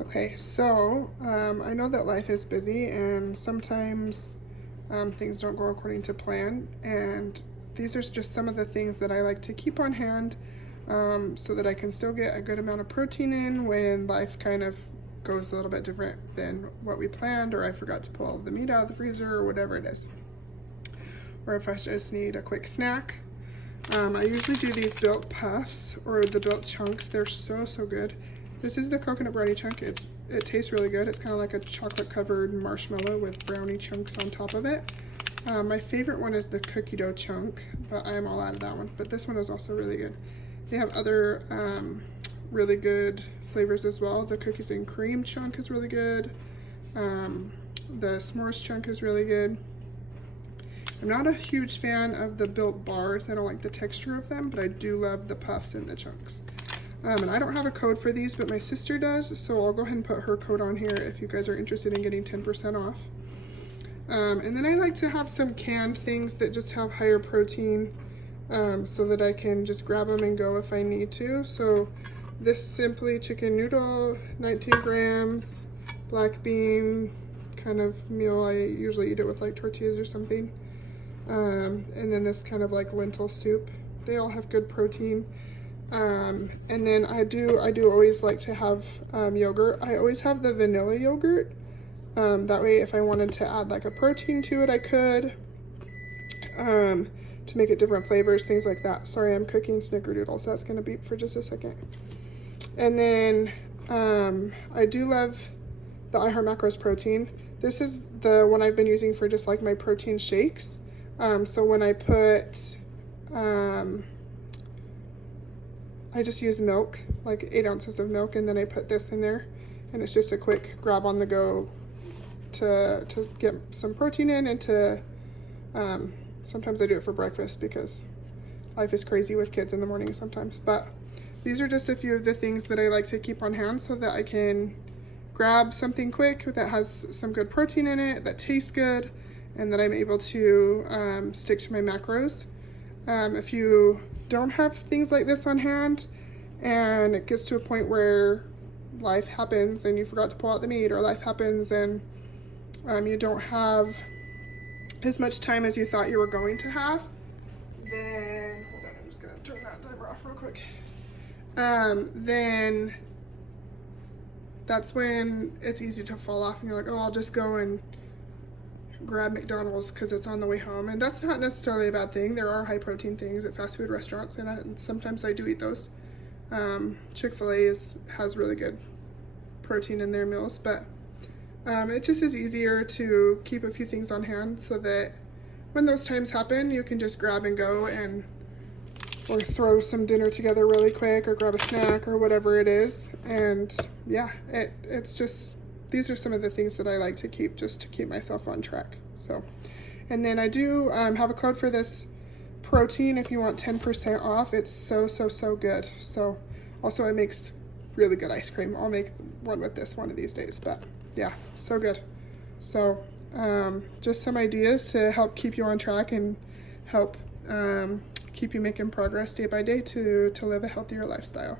Okay, so I know that life is busy and sometimes things don't go according to plan, and these are just some of the things that I like to keep on hand so that I can still get a good amount of protein in when life kind of goes a little bit different than what we planned, or I forgot to pull all the meat out of the freezer, or whatever it is. Or if I just need a quick snack. I usually do these built puffs or the built chunks. They're so good. This is the coconut brownie chunk. It tastes really good. It's kind of like a chocolate covered marshmallow with brownie chunks on top of it. My favorite one is the cookie dough chunk, but I am all out of that one. But this one is also really good. They have other really good flavors as well. The cookies and cream chunk is really good. The s'mores chunk is really good. I'm not a huge fan of the built bars. I don't like the texture of them, but I do love the puffs and the chunks. And I don't have a code for these, but my sister does, so I'll go ahead and put her code on here if you guys are interested in getting 10% off. And then I like to have some canned things that just have higher protein so that I can just grab them and go if I need to. So this Simply chicken noodle, 19 grams, black bean kind of meal. I usually eat it with like tortillas or something. And then this kind of like lentil soup. They all have good protein. And then I do always like to have yogurt. I always have the vanilla yogurt. That way if I wanted to add like a protein to it, I could. To make it different flavors, things like that. Sorry, I'm cooking snickerdoodles. That's gonna beep for just a second. And then I do love the iHeart Macros protein. This is the one I've been using for just like my protein shakes. So when I put, I just use milk, like 8 ounces of milk, and then I put this in there, and it's just a quick grab on the go to get some protein in, and to, sometimes I do it for breakfast because life is crazy with kids in the morning sometimes. But these are just a few of the things that I like to keep on hand so that I can grab something quick that has some good protein in it, that tastes good, and that I'm able to stick to my macros. If you don't have things like this on hand and it gets to a point where life happens and you forgot to pull out the meat, or life happens and you don't have as much time as you thought you were going to have, then, hold on, I'm just gonna turn that timer off real quick. Then that's when it's easy to fall off and you're like, oh, I'll just go and grab McDonald's because it's on the way home. And that's not necessarily a bad thing. There are high protein things at fast food restaurants, and sometimes I do eat those. Chick-fil-A has really good protein in their meals, but it just is easier to keep a few things on hand so that when those times happen, you can just grab and go, or throw some dinner together really quick, or grab a snack, or whatever it is. And yeah, it's just, these are some of the things that I like to keep, just to keep myself on track. So, and then I do have a code for this protein if you want 10% off. It's so good. So also it makes really good ice cream. I'll make one with this one of these days, but yeah, so good. So just some ideas to help keep you on track and help keep you making progress day by day to live a healthier lifestyle.